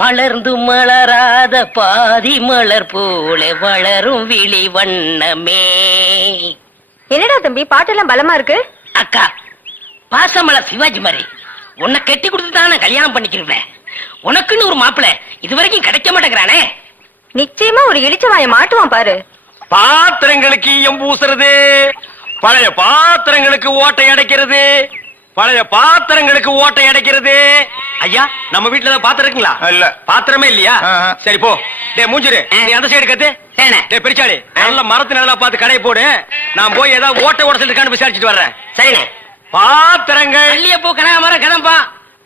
மலர்ந்து மலராத பாதி மலர் போல வளரும் விழி வண்ணமே. என்னடா தம்பி பாட்டெல்லாம் பலமா இருக்கு? அக்கா, பாசமலர் சிவாஜி மாதிரி உன்னை கட்டி கொடுத்து தான் நான் கல்யாணம் பண்ணிக்கிறேன். உனக்குன்னு ஒரு மாப்பிள்ளை இதுவரைக்கும் கிடைக்க மாட்டேங்கிறானே. நிச்சயமா ஒரு இளிச்சவாய மாட்டுவான் பாரு. பாத்திரங்களுக்கு ஈயம் பூசுறது, பழைய பாத்திரங்களுக்கு ஓட்டை அடைக்கிறது, பழைய பாத்திரங்களுக்கு ஓட்டை அடைக்கிறது. ஐயா, நம்ம வீட்டுல பாத்திரம் இருக்குங்களா? இல்ல, பாத்திரமே இல்லையா? சரி போ. டே மூஞ்சிரு, நீ அந்த சைடு கத்து. டே பெரிச்சாளி, நல்ல மரத்து நல்லா பார்த்து கடையை போடு. நான் போய் ஏதாவது ஓட்டை உடச்சிட்டு இருக்கான்னு விசாரிச்சுட்டு வர்றேன். சரிண்ணே. பாத்திரங்கள் இல்லையா பூ கனகாமரம் கதம்பா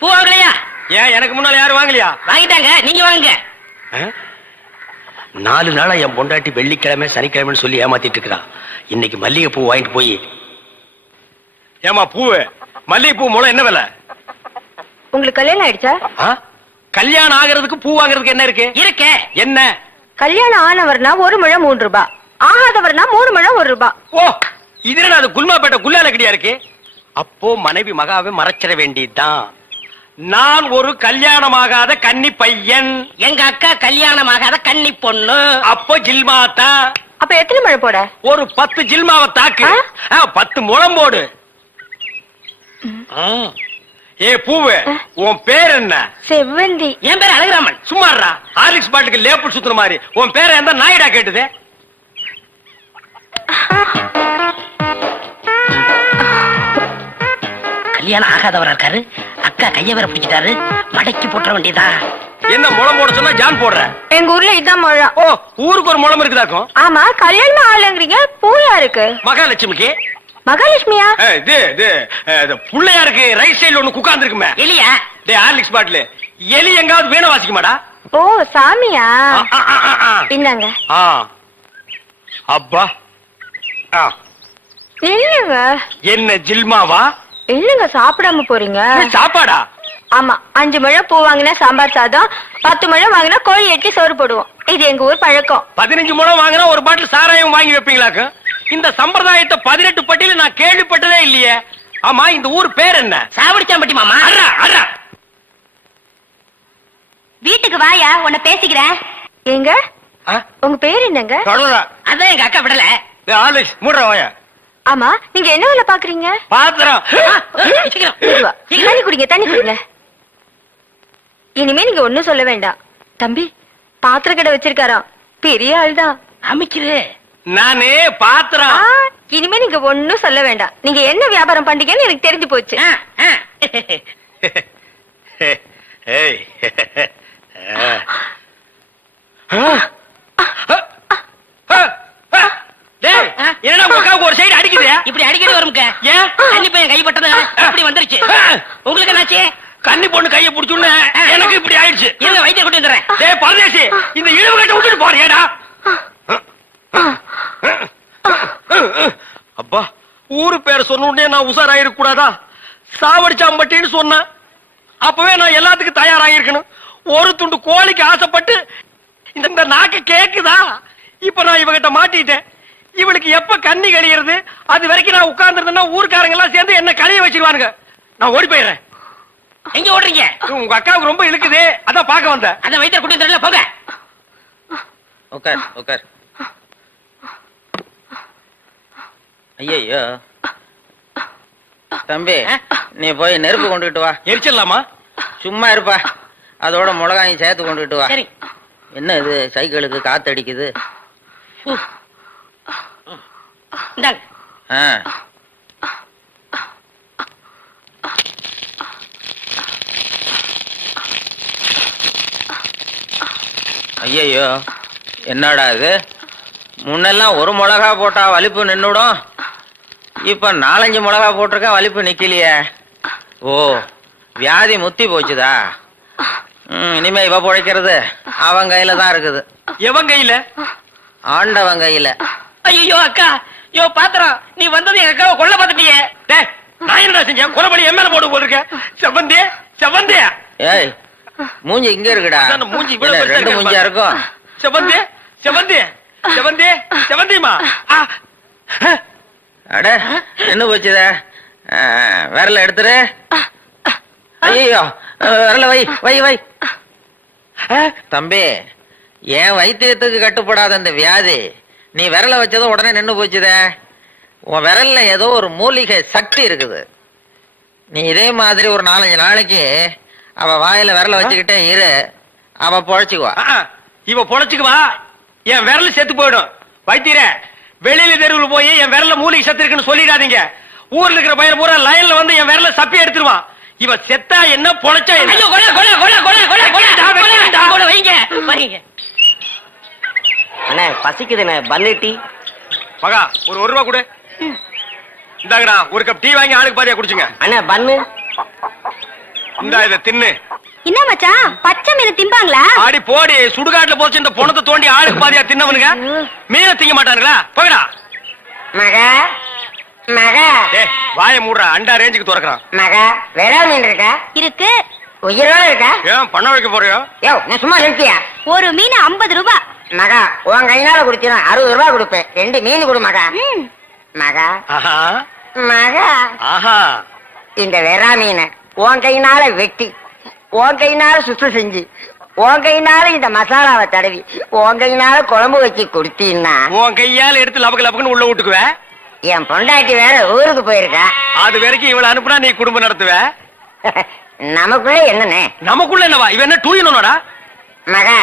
பூ வாங்கலையா? ஏன் எனக்கு முன்னால யாரும் வாங்கலையா? வாங்கிட்டாங்க, நீங்க வாங்குங்க. 4 நாளா என் பொண்டாட்டி வெள்ளிக்கிழமை சனிக்கிழமைன்னு சொல்லி ஏமாத்திட்டு இருக்கிறான். இன்னைக்கு மல்லிகை பூ வாங்கிட்டு போய். ஏமா பூவு, மல்லிகை பூ மூலம் என்ன விலை? உங்களுக்கு கல்யாணம் ஆயிடுச்சா? கல்யாணம் ஆகிறதுக்கு பூ வாங்குறதுக்கு என்ன இருக்கு? இருக்க என்ன? கல்யாணம் ஆனவர்னா 1 முழம் 3 ரூபாய், ஆகாதவர்னா 3 முழம் 1 ரூபாய். ஓ, இது அது குல்மாப்பேட்டை குல்லாலக்கடியா இருக்கு. அப்போ மனைவி மகாவை மறைச்சிட வேண்டியதுதான். நான் ஒரு கல்யாணமாகாத கன்னி பையன், எங்க அக்கா கல்யாணமாகாத கன்னி பொண்ணு. அப்போ ஜில்மாத்தா. அப்ப எத்தனை முழம் போட? ஒரு 10 ஜில்மாவை தாக்கு. 10 முழம் போடு. ஏ பூவு, உன் பேர் என்ன? செவ்வந்தி. என் பேர் அழகுராமன். சும்மாறா, ஹார்லிக்ஸ் பாட்டுக்கு லேபிள் சுத்துற மாதிரி உன் பேரை எந்த நாயிடா கேட்டுது? கல்யாணம் ஆகாதவரா இருக்காரு, அக்கா கைய வேற பிடிச்சிட்டாரு, மடக்கி போட்டுற வேண்டியதா. என்ன முளம் போட சொன்னா ஜான் போடுற? எங்க ஊர்ல இதான் முழம். ஓ, ஊருக்கு ஒரு முளம் இருக்குதாக்கும். ஆமா, கல்யாணம் ஆளுங்கிறீங்க, பூயா இருக்கு. மகாலட்சுமிக்கு. மகாலட்சுமியா? இது புள்ளையாருக்கு ரைட் சைடுல ஒண்ணு குக்காந்து இருக்குமே. எலியா? டே ஹார்லிக்ஸ் பாட்டில் எலி எங்காவது வீணை வாசிக்க மாடா? ஓ, சாமியா? இந்தாங்க. அப்பா இல்லங்க. என்ன ஜில்மாவா? இல்லங்க, சாப்பிடாம போறீங்க. சாப்பாடா? ஆமா, 5 முழம் பூ வாங்கினா சாம்பார் சாதம், 10 முழம் வாங்கினா கோழி எட்டி சோறு போடுவோம். இது எங்க ஊர் பழக்கம். 15 முழம் வாங்கினா ஒரு பாட்டில் சாராயம் வாங்கி வைப்பீங்களாக்கு? இந்த சம்பிரதாயத்தை 18 பட்டியல நான் கேள்விப்பட்டதே இல்லையே. ஆமா, இந்த ஊர் பேர் என்ன? சாவடிச்சாம்பட்டி மாமா. வீட்டுக்கு வாயா, உன்னை பேசிக்கிறேன். எங்க உங்க பேர் என்னங்க? அதான் எங்க அக்கா விடல. மூடுற வாயா. ஆமா, நீங்க என்ன வேலை பாக்குறீங்க? பாத்திரம். தண்ணி குடிங்க, தண்ணி குடிங்க. இனிமே நீங்க ஒண்ணும் சொல்ல வேண்டாம். தம்பி பாத்திர கடை வச்சிருக்காராம், பெரிய ஆள்தான். அமைக்குது. நானே பாத்திரம். இனிமே நீங்க ஒண்ணும் சொல்ல வேண்டாம். நீங்க என்ன வியாபாரம் பண்றீங்கன்னு எனக்கு தெரிஞ்சு போச்சு. என்னடா உனக்கு ஒரு சைடு அடிக்குது? இப்படி அடிக்கடி வரும்க்க. ஏன்? கன்னி பையன் கைப்பட்டது அப்படி வந்துருச்சு. உங்களுக்கு என்னாச்சு? கன்னி பொண்ணு கையை பிடிச்சுன்னு எனக்கு இப்படி ஆயிடுச்சு. இருங்க, வைத்தியம் கொண்டு வந்துடுறேன். டேய் பரதேசி, இந்த இழுவு கட்ட விட்டுட்டு போறியேடா. அப்பா, ஊரு பேர் சொன்ன உடனே நான் உசாராயிருக்க கூடாதா? சாவடிச்சாம்பட்டின்னு சொன்னேன். அப்பவே நான் எல்லாத்துக்கும் தயாராகிருக்கணும். ஒரு துண்டு கோழிக்கு ஆசைப்பட்டு இந்த நாக்கு கேக்குதா? இப்ப நான் இவகிட்ட மாட்டிட்டேன். இவளுக்கு எப்ப கண்ணி கழியிறது? அது வரைக்கும் நான் உட்கார்ந்துருந்தேன்னா ஊர்க்காரங்க எல்லாம் சேர்ந்து என்ன கழிய வச்சிருவானுங்க. நான் ஓடி போயிடுறேன். எங்க ஓடுறீங்க? உங்க அக்காவுக்கு ரொம்ப இழுக்குது, அதான் பாக்க வந்தேன். அத வைத்தியம் கொண்டு வந்துடல, போங்க. உட்கார் உட்கார். ஐயோ தம்பி, நீ போய் நெருப்பு கொண்டுகிட்டு வா. எரிச்சிடலாமா? சும்மா இருப்பா, அதோட மிளகாயும் சேர்த்து கொண்டுகிட்டு வா. சரி. என்ன இது, சைக்கிளுக்கு காத்து அடிக்குது? ஐயோ, என்னடா இது? முன்னெல்லாம் 1 மிளகா போட்டா வலிப்பு நின்னுடும், இப்ப 4-5 மிளகா போட்டிருக்க வலிப்பு நிக்கலையே. ஓ, வியாதி முத்தி போச்சுதா? இனிமே இவ பொழைக்கிறது அவன் கையில தான் இருக்குது. எவன் கையில? ஆண்டவன் கையில. ஐயோ அக்கா, யோ பாத்திரம், நீ வந்தது எங்க அக்காவை கொல்ல பார்த்துட்டியே. நான் என்ன செஞ்சேன்? கொலைபடி என் மேல போட்டு போட்டிருக்க. செவந்தே செவந்தே. ஏய், மூஞ்சி இங்க இருக்குடா. மூஞ்சி 2 மூஞ்சியா இருக்கும். செவந்தே செவந்தே செவந்தே செவந்திமா. அட, என்ன போச்சுத? விரல எடுத்துரு. ஐயோ, விரல வை வை வை. தம்பி, என் வைத்தியத்துக்கு கட்டுப்படாத அந்த வியாதி நீ விரல வச்சதும் உடனே நின்னு போச்சுதே. உன் விரல்ல ஏதோ ஒரு மூலிகை சக்தி இருக்குது. நீ இதே மாதிரி ஒரு 4-5 நாளைக்கு அவ வாயில விரல வச்சுக்கிட்டே இரு, அவ பொழைச்சுக்குவா. இவ பொழைச்சுக்குவா, என் விரல் செத்து போயிடும். வைத்தியரே, வெளியில தெருவில் போய் என் விரல்ல மூலிகை சத்து இருக்குன்னு சொல்லிடாதீங்க. ஊர்ல இருக்கிற பையன் பூரா லைன்ல வந்து என் விரல சப்பி எடுத்துருவான். இவ செத்தா என்ன, பொழைச்சா என்ன? ஐயோ, கொலை கொலை கொலை கொலை கொலை கொலை கொலை வைங்க வரீங்க. அண்ணே பசிக்குதுண்ணே, பன்னு டீ. மகா, ஒரு 1 ரூபா கொடு. இந்தாங்கடா, ஒரு கப் டீ வாங்கி ஆளுக்கு பாதியா குடிச்சுங்க. அண்ணே பன்னு. இந்தா இத தின்னு. என்ன மச்சான், பச்சை மீன் திம்பாங்களா? ஆடி போடி, சுடுகாட்டுல போச்சு இந்த பொணத்தை தோண்டி ஆளுக்கு பாதியா தின்னவனுங்க மீனை திங்க மாட்டானுங்களா? போகடா. மகா மகா ஏய், வாயை மூடுறா, அண்டா ரேஞ்சுக்கு துறக்குறான். மகா, வெறா மீன் இருக்கா? இருக்கு. உயிரோட இருக்கா? ஏன் பண்ண வைக்க போறியோ? யோ, நான் சும்மா நிறுத்தியா? ஒரு மீன் 50 ரூபாய். மகா, உன் கையினால குடிச்சா 60 ரூபாய் கொடுப்பேன். 2 மீன் கொடு மகா. மகா ஆஹா மகா, ஆஹா. இந்த வெறா மீனை உன் கையினால வெட்டி, உன் கையினால சுத்தம் செஞ்சு, உன் கையினால இந்த மசாலாவை தடவி, உன் கையினால குழம்பு வச்சு கொடுத்தீன்னா உன் கையால எடுத்து லபக்கு லபக்குன்னு உள்ள விட்டுக்குவ. என் பொண்டாட்டி வேற ஊருக்கு போயிருக்கா. அது வரைக்கும் இவள அனுப்புனா நீ குடும்பம் நடத்துவ. நமக்குள்ள என்னண்ணே? நமக்குள்ள என்னவா? இவ என்ன டூயினோடா? மகா,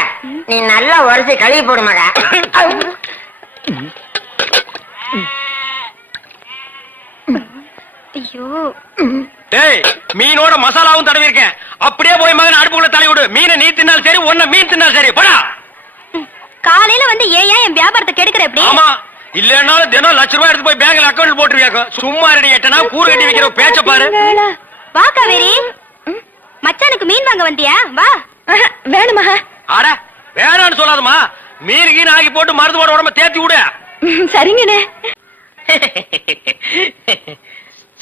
நீ நல்லா உரைச்சு கழுவி போடு மகா. ஐயோ, டேய், மீனோட மசாலாவும் தடவி இருக்கேன். அப்படியே போய் மகன் அடுப்புக்குள்ள தலை விடு. மீனை நீ தின்னாலும் சரி, ஒன்ன மீன் தின்னாலும் சரி. போடா. காலையில வந்து ஏன் என் வியாபாரத்தை கெடுக்கிற எப்படி? ஆமா, இல்லன்னாலும் தினம் ₹1,00,000 எடுத்து போய் பேங்க்ல அக்கவுண்ட் போட்டுருவியாக்கும். சும்மா ரெடி எட்டனா கூறு கட்டி வைக்கிற பேச்ச பாரு. வா காவேரி, மச்சானுக்கு மீன் வாங்க வந்தியா? வா. வேணுமா? ஆட, வேணான்னு சொல்லாதமா. மீன் கீன் ஆகி போட்டு மருந்து போட உடம்ப தேத்தி விடு. சரிங்கண்ணே.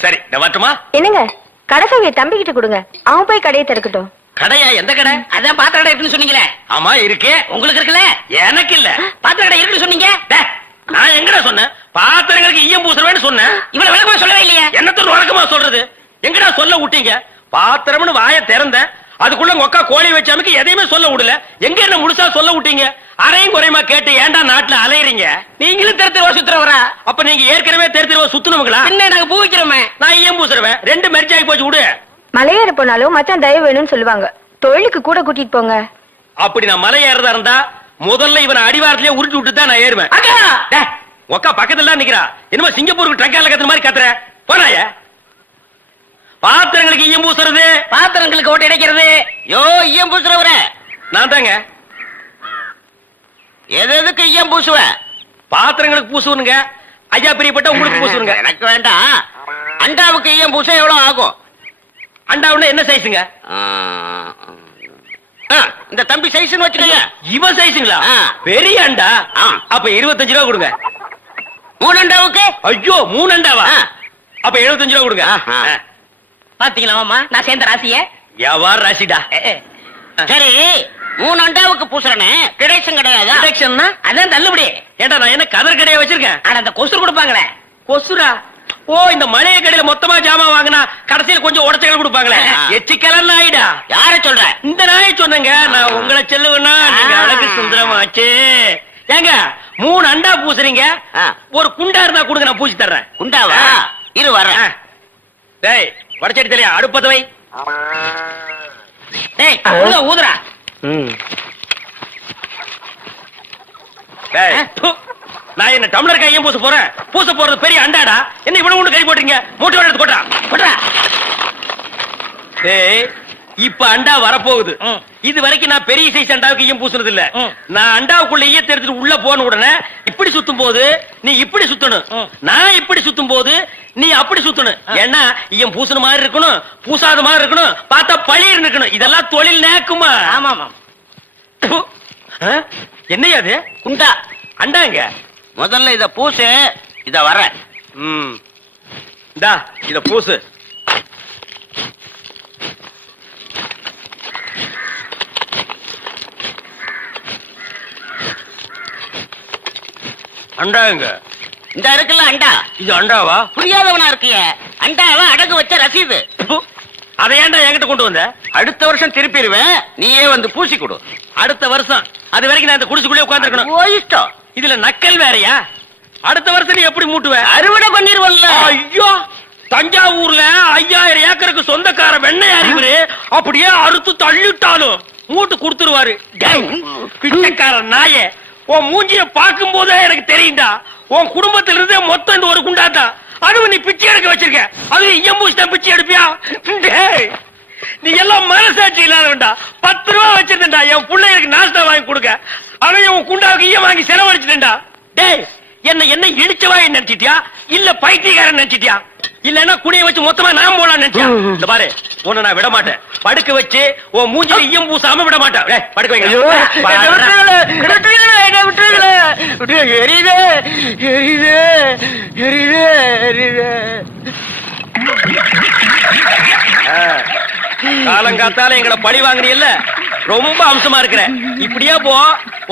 சரி, நான் வரட்டுமா? என்னங்க, கடைசவிய தம்பிக்கிட்ட கொடுங்க, அவன் போய் கடையை திறக்கட்டும். கடையா? எந்த கடை? அதான் பாத்திர கடை இருக்குன்னு சொன்னீங்களே. ஆமா இருக்கு. உங்களுக்கு இருக்குல்ல? எனக்கு இல்ல. பாத்திர கடை இருக்குன்னு சொன்னீங்க. டேய், நான் எங்கடா சொன்னேன்? பாத்திரங்களுக்கு ஈயம் பூசுறவேன்னு சொன்னேன். இவ்வளவு விளக்கமா சொல்லவே இல்லையே. என்னத்தோட வழக்கமா சொல்றது? எங்கடா சொல்ல விட்டீங்க? பாத்திரம்னு வாயை திறந்தேன், அதுக்குள்ள உங்க அக்கா கோழி வச்சாமுக்கு எதையுமே சொல்ல விடல. எங்க என்ன முழுசா சொல்ல விட்டீங்க? அரையும் குறையுமா கேட்டு ஏன்டா நாட்டுல அலையறீங்க? நீங்களும் தெரு தெருவா சுத்துறவரா? அப்ப நீங்க ஏற்கனவே தெரு தெருவா சுத்துனவங்களா? என்ன நாங்க பூ வைக்கிறோமே. நான் ஈயம் பூசுறவன். 2 மெர்ஜ் ஆகி போச்சு, விடு. மலையேற போனாலும் மச்சான் தயவு வேணும்னு சொல்லுவாங்க. தொழிலுக்கு கூட கூட்டிட்டு போங்க. அப்படி நான் மலை ஏறதா இருந்தா முதல்ல இவனை அடிவாரத்திலேயே உருட்டி விட்டு தான் நான் ஏறுவேன். அக்கா, டேய், உக்கா பக்கத்துல தான் நிக்கிறா. என்னமோ சிங்கப்பூருக்கு ட்ரங்கால கத்துற மாதிரி கத்துற. போனாய. பாத்திரங்களுக்கு ஈயம் பூசுறது, பாத்திரங்களுக்கு ஓட்டு இடைக்கிறது. யோ, ஈயம் பூசுறவர, நான் தாங்க. எதுக்கு ஈயம் பூசுவ? பாத்திரங்களுக்கு பூசுவனுங்க. ஐயா பிரியப்பட்ட உங்களுக்கு பூசுவனுங்க. எனக்கு வேண்டாம். அண்டாவுக்கு ஈயம் பூச எவ்வளவு ஆகும்? அண்டாவுன்னா என்ன சைஸுங்க? இந்த தம்பி சைஸ்னு வச்சுக்கோங்க. இவ சைஸுங்களா? ஆ. பெரிய அண்டா. ஆ. அப்ப 25 ரூபா கொடுங்க. 3 அண்டாவுக்கு? ஐயோ, 3 அண்டாவா? ஆ. அப்ப 75 ரூபா கொடுங்க. ஆஹா. பாத்தீங்களா மாமா, நான் சேர்ந்த ராசிய. வியாபார ராசிடா. சரி, 3 அண்டாவுக்கு பூசுறனே, கிடைச்சும் கிடையாது. டிடக்ஷன்னா? அதான் தள்ளுபடி. ஏண்டா நான் என்ன கதர் கடையா வச்சிருக்கேன்? ஆனா அந்த கொசு கொடுப்பாங்களே. கொசுரா? ஓ, இந்த மளிகை கடையில மொத்தமா ஜாமான் வாங்கினா கடைசியில் கொஞ்சம் உடச்சல் கொடுப்பாங்களே, எச்சிக்கலன்னு ஆயிடா. யார சொல்ற? இந்த நாயை சொன்னங்க. நான் உங்களை செல்லுவேன்னா நீங்க அழகு சுந்தரமாச்சு. ஏங்க, 3 அண்டா பூசுறீங்க, ஆ. ஒரு குண்டா இருந்தா கொடுங்க, நான் பூசி தர்றேன். குண்டாவா? இரு வர்றேன். டேய், வடச்சடி தலையா, அடுப்பத வை. டேய், ஊதுறா. டேய், ப்பு. நான் என்ன டம்ளர் கையும் பூச போறது பெரிய அண்டாடா. என்ன இவ்வளவு ஒண்ணு கை போட்டீங்க? மூட்டை எடுத்து போட்டா போட்டா. டேய், இப்ப அண்டா வரப்போகுது. இது வரைக்கும் நான் பெரிய சைஸ் அண்டாவுக்கு ஈயம் பூசுனது இல்ல. நான் அண்டாவுக்குள்ள ஈயத்தை எடுத்துட்டு உள்ள போன உடனே இப்படி சுத்தும் போது நீ இப்படி சுத்தணும், நான் இப்படி சுத்தும் போது நீ அப்படி சுத்தணும். ஏன்னா ஈயம் பூசுன மாதிரி இருக்கணும், பூசாத மாதிரி இருக்கணும், பார்த்தா பழிர் இருக்கணும். இதெல்லாம் தொழில் நேக்குமா? ஆமா ஆமா. என்னையா அது? குண்டா அண்டாங்க. முதல்ல இத பூசு, இத வர. இந்தா இத பூசு. அண்டாங்க. இந்த இருக்குல்ல அண்டா, இது அண்டாவா? புரியாதவனா இருக்கிய. அண்டாவா அடகு வச்ச ரசீது. அதை ஏன்டா என்கிட்ட கொண்டு வந்த? அடுத்த வருஷம் திருப்பிடுவேன், நீயே வந்து பூசி கொடு. அடுத்த வருஷம் அது வரைக்கும் நான் இந்த குடிசுக்குள்ளே உட்கார்ந்துருக்கணும். இஷ்டம். இதுல நக்கல் வேறயா? அடுத்த வருஷம் நீ எப்படி மூட்டுவ? அறுவடை பண்ணிருவல்ல. ஐயோ, தஞ்சாவூர்ல 5000 ஏக்கருக்கு சொந்தக்கார வெண்ணெய் அறிவுரு அப்படியே அறுத்து தள்ளிட்டாலும் மூட்டு கொடுத்துருவாரு. பிச்சைக்கார நாயே, உன் மூஞ்சிய பார்க்கும் போதே எனக்கு தெரியும்டா, உன் குடும்பத்தில இருந்தே மொத்தம் இந்த ஒரு குண்டாதான். அதுவும் நீ பிச்சை எடுக்க வச்சிருக்க, அது எம்பூசிதான் பிச்சை எடுப்பியா? நீ எல்லாம் மனசாட்சி இல்லாதவன்டா. 10 ரூபா வச்சிருந்தா என் பிள்ளைகளுக்கு நாஸ்தா வாங்கி கொடுக்க, அவன் உன் குண்டாவுக்கு ஈயம் வாங்கி செலவழிச்சுட்டா. டேய், என்ன இடிச்சவா நினைச்சிட்டியா இல்ல பைத்தியக்காரன் நினைச்சிட்டியா? இல்லன்னா குடிய வச்சு மொத்தமா நான் போலாம் நினைச்சியா? இந்த பாரு, உன்னை நான் விட மாட்டேன். படுக்க வச்சு உன் மூஞ்சில ஈயம் பூசாம விட மாட்டேன். படுக்க வைங்க. காலங்காத்தால எங்களை பழி வாங்குறீல்ல, ரொம்ப அம்சமா இருக்கிற. இப்படியே போ,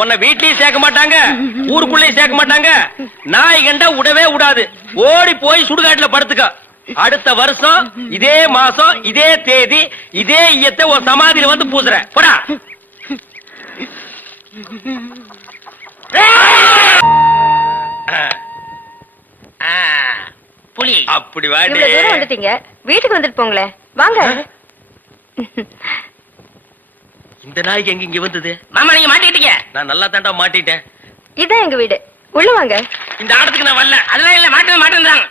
உன்னை வீட்லயும் சேர்க்க மாட்டாங்க, ஊருக்குள்ளயும் சேர்க்க மாட்டாங்க. நாய் கண்டா விடவே விடாது. ஓடி போய் சுடுகாட்டுல படுத்துக்க. அடுத்த வருஷம் இதே மாசம் இதே தேதி இதே ஈயத்தை ஒரு சமாதியில வந்து பூசுற. போடா. புலி அப்படி வாடி. இவ்வளவு தூரம் வந்துட்டீங்க, வீட்டுக்கு வந்துட்டு போங்களேன். வாங்க. இந்த நாய்க்கு எங்க இங்க வந்தது? மாமா, நீங்க மாட்டிக்கிட்டீங்க. நான் நல்லா தாண்டா மாட்டிட்டேன். இதான் எங்க வீடு, உள்ள வாங்க. இந்த ஆடத்துக்கு நான் வரல. அதெல்லாம் இல்ல, மாட்டேன்றாங்க.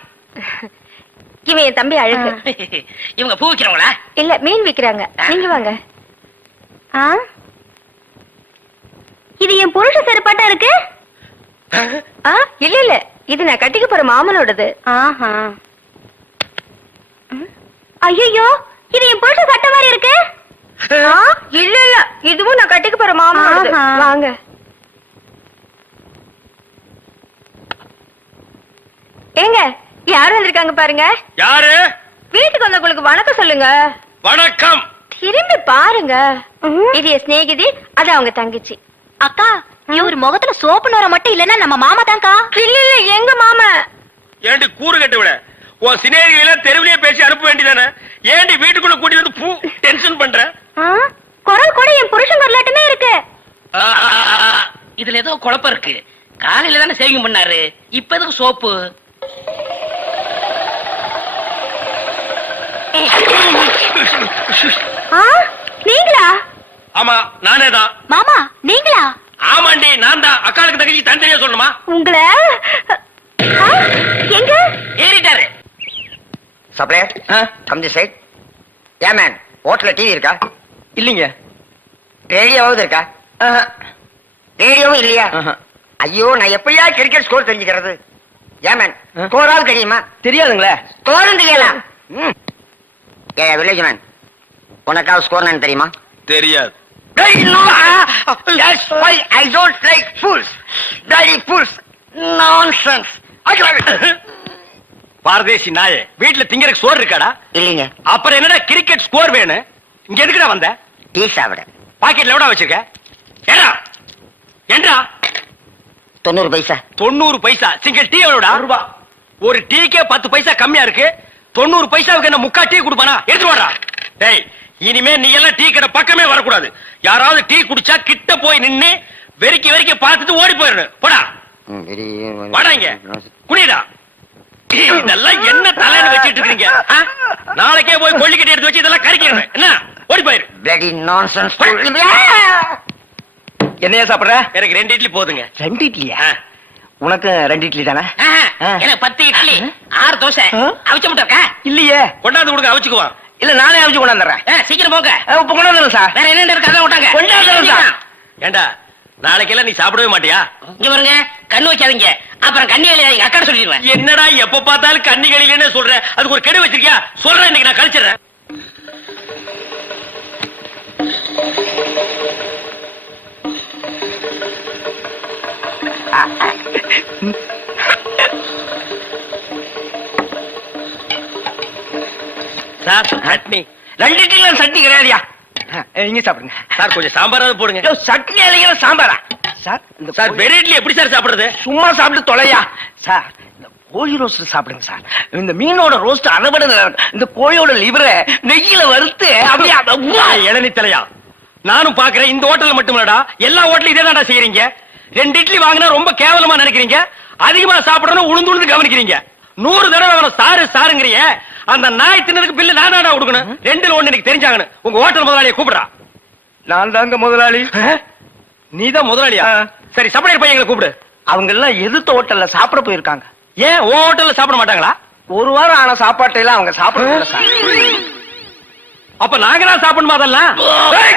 இவன் என் தம்பி அழகு. இவங்க பூ விக்கிறவங்களா? இல்ல, மீன் விக்கிறாங்க. நீங்க வாங்க. இது என் புருஷ செருப்பாட்டா இருக்கு. இல்ல இல்ல, இது நான் கட்டிக்க போற மாமனோடது. ஐயோ, இது என் புருஷ சட்டை மாதிரி இருக்கு. இல்ல இல்ல, இதுவும் நான் கட்டிக்க போற மாமனோடது. வாங்க. ஏங்க, யாரு வந்திருக்காங்க பாருங்க. யாரு? வீட்டுக்கு வந்தவங்களுக்கு வணக்கம் சொல்லுங்க. வணக்கம். திரும்பி பாருங்க. இது என் சிநேகிதி, அது அவங்க தங்கச்சி. அக்கா, இவர் முகத்துல சோப்பு நோர மட்டும் இல்லன்னா நம்ம மாமா தான்க்கா. இல்ல இல்ல, எங்க மாமா. ஏண்டி கூறு கட்டு விட, உன் சினேரியில தெருவிலேயே பேசி அனுப்ப வேண்டியதானே? ஏண்டி வீட்டுக்குள்ள கூட்டி வந்து பூ டென்ஷன் பண்ற? குரல் கூட என் புருஷன் வரலாட்டுமே இருக்கு. இதுல ஏதோ குழப்பம் இருக்கு. காலையில தானே சேவிங் பண்ணாரு, இப்ப எதுக்கு சோப்பு? நீங்களா? ஆமா, நானே தான். மாமா நீங்களா? ஆமாண்டி, நான் தான். அக்காளுக்கு தங்கச்சி தனித்தனியா சொல்லணுமா? உங்களை எங்க ஏறிட்டாரு. Supplier come the side. ஏன் மேன், ஹோட்டல்ல டிவி இருக்கா? இல்லீங்க. ரேடியோவாவது இருக்கா? ரேடியோவும் இல்லையா? ஐயோ, நான் எப்படியா கிரிக்கெட் ஸ்கோர் தெரிஞ்சுக்கிறது? ஏன் மேன், ஸ்கோராவது தெரியுமா? தெரியாதுங்களே. ஸ்கோரும் தெரியலாம். ஏ வில்லேஜ் மேன், உனக்காவது ஸ்கோர் நான் தெரியுமா? தெரியாது. That's why I don't like fools. Bloody fools. Nonsense. பாரதேசி நாயே, வீட்டுல திங்கறதுக்கு சோறு இருக்காடா? இல்லீங்க. அப்புறம் என்னடா கிரிக்கெட் ஸ்கோர் வேணும்? இங்க எதுக்குடா வந்த? டீ சாப்பிட. பாக்கெட்ல எவ்வளவு வச்சிருக்க? ஏடா ஏண்டா? 90 பைசா. 90 பைசா. Single tea எவ்வளவுடா? ரூபா. ஒரு டீக்கே 10 பைசா கம்மியா இருக்கு. 90 பைசாவுக்கு என்ன முக்கா டீ கொடுப்பானா? எடுத்து வாடா. டேய், இனிமே நீ எல்லாம் டீ கடை பக்கமே வரக்கூடாது. யாராவது டீ குடிச்சா கிட்ட போய் நின்னு வெறிக்கி வெறிக்கி பார்த்துட்டு ஓடி போயிடணும். போடா. வாடா இங்க. குடிடா. இதெல்லாம் என்ன தலைன்னு வச்சிட்டு இருக்கீங்க? நாளைக்கே போய் கொள்ளிக்கட்டி எடுத்து வச்சு இதெல்லாம் கறிக்கிறேன். என்ன? ஓடி போயிரு. Bloody nonsense. என்னையா சாப்பிடுற? எனக்கு 2 இட்லி போதுங்க. 2 இட்லியா? உனக்கு 2 இட்லி தானே? எனக்கு 10 இட்லி 6 தோசை அவிச்ச முட்டை இருக்கா? இல்லையே. கொண்டாந்து கொடுங்க, அவிச்சுக்குவான். இல்ல, நானே அவிச்சு கொண்டாந்துறேன். சீக்கிரம் போங்க. இப்ப கொண்டாந்துறேன் சார். வேற என்ன இருக்கு அதான் விட்டாங்க. கொண்டாந்துறேன் சார். ஏண்டா, நாளைக்கெல்லாம் நீ சாப்பிடவே மாட்டியா? இங்க பாருங்க, கண்ணு வைக்காதீங்க, அப்புறம் கண்ணி வேலையை அக்கா சொல்லிடுவேன். என்னடா எப்ப பார்த்தாலும் கன்னிகளிலே சொல்ற? அதுக்கு ஒரு கெடு வச்சிருக்கியா? சொல்றேன், இன்னைக்கு நான் கழிச்சிடுறேன். சார், சட்னி. 2 இட்லி சட்னி கிடையாதுயா. இங்க சாப்பிடுங்க சார், கொஞ்சம் சாம்பாராவது போடுங்க. சட்னி இல்லைங்க, சாம்பாரா? சார், சார், வெறும் இட்லி எப்படி சார் சாப்பிடுறது? சும்மா சாப்பிட்டு தொலையா சார். இந்த கோழி ரோஸ்ட் சாப்பிடுங்க சார். இந்த மீனோட ரோஸ்ட் அதை விட நல்லா இருக்கும். இந்த கோழியோட லிவரை நெய்யில வறுத்து அப்படியே இளநி தலையா, நானும் பாக்குறேன். இந்த ஹோட்டல்ல மட்டுமல்லடா, எல்லா ஹோட்டலும் இதே தான்டா செய்யறீங்க. 2 இட்லி வாங்கினா ரொம்ப கேவலமா நினைக்கிறீங்க. அதிகமா சாப்பிடணும் உளுந்து உளுந்து கவனிக்கிறீங்க. 100 தடவை அவன சாரு சாருங்கறிய. அந்த நாய் தின்னதுக்கு பில்லு நானாடா கொடுக்கணும். 2ல 1 எனக்கு தெரிஞ்சாகணும். உங்க ஹோட்டல் முதலாளியை கூப்பிடுறா. நான் தாங்க முதலாளி. நீதான் முதலாளியா? சரி, சப்ளையர் பையங்களை கூப்பிடு. அவங்க எல்லாம் எதிர்த்த ஹோட்டல்ல சாப்பிட போயிருக்காங்க. ஏன் உன் ஹோட்டல்ல சாப்பிட மாட்டாங்களா? 1 வாரம் ஆன சாப்பாட்டை எல்லாம் அவங்க சாப்பிட சார். அப்ப நாங்க தான் சாப்பிடணுமா அதெல்லாம்? ஏய்!